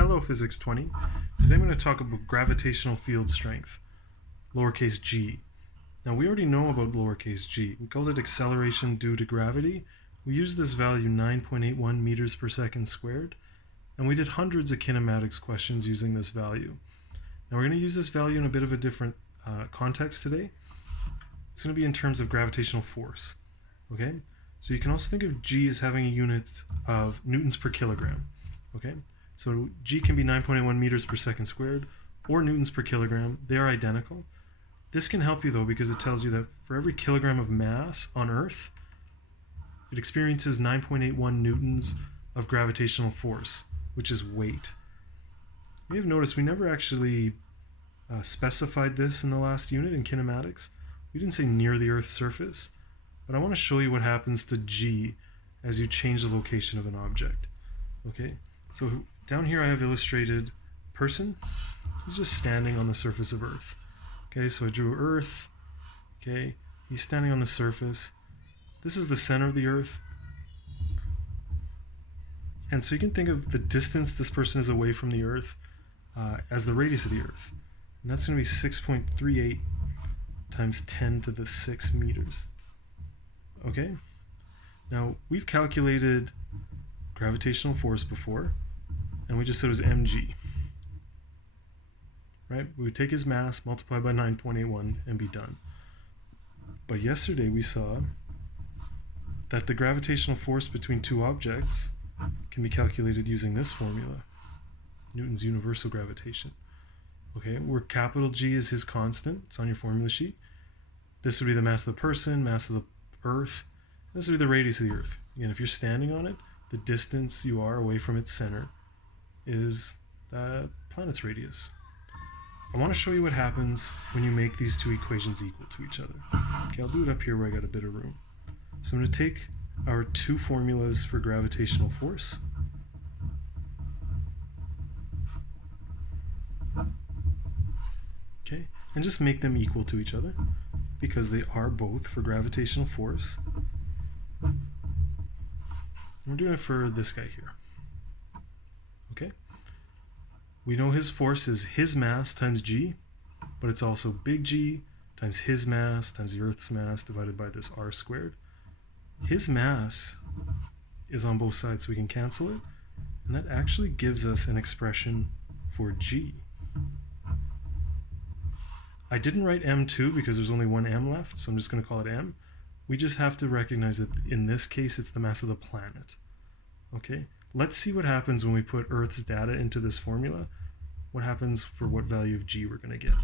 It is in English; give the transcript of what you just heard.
Hello Physics 20. Today I'm going to talk about gravitational field strength, lowercase g. Now we already know about lowercase g. We called it acceleration due to gravity. We used this value 9.81 meters per second squared, and we did hundreds of kinematics questions using this value. Now we're going to use this value in a bit of a different context today. It's going to be in terms of gravitational force. Okay, so you can also think of g as having a unit of newtons per kilogram. Okay, so g can be 9.81 meters per second squared or newtons per kilogram. They are identical. This can help you though because it tells you that for every kilogram of mass on Earth, it experiences 9.81 newtons of gravitational force, which is weight. You may have noticed we never actually specified this in the last unit in kinematics. We didn't say near the Earth's surface, but I want to show you what happens to g as you change the location of an object. Okay, so down here I have illustrated a person. He's just standing on the surface of Earth. Okay, so I drew Earth. Okay, he's standing on the surface. This is the center of the Earth. And so you can think of the distance this person is away from the Earth as the radius of the Earth. And that's going to be 6.38 times 10 to the 6 meters. Okay? Now, we've calculated gravitational force before, and we just said it was mg. Right? We would take his mass, multiply by 9.81, and be done. But yesterday we saw that the gravitational force between two objects can be calculated using this formula, Newton's universal gravitation. Okay, where capital G is his constant, it's on your formula sheet. This would be the mass of the person, mass of the Earth. This would be the radius of the Earth. Again, if you're standing on it, the distance you are away from its center is the planet's radius. I want to show you what happens when you make these two equations equal to each other. Okay, I'll do it up here where I got a bit of room. So I'm going to take our two formulas for gravitational force. Okay, and just make them equal to each other because they are both for gravitational force. We're doing it for this guy here. Okay, we know his force is his mass times g, but it's also big G times his mass times the Earth's mass divided by this r squared. His mass is on both sides, so we can cancel it, and that actually gives us an expression for g. I didn't write m2 because there's only one m left, so I'm just going to call it m. We just have to recognize that in this case it's the mass of the planet. Okay, let's see what happens when we put Earth's data into this formula. What happens for what value of g we're going to get.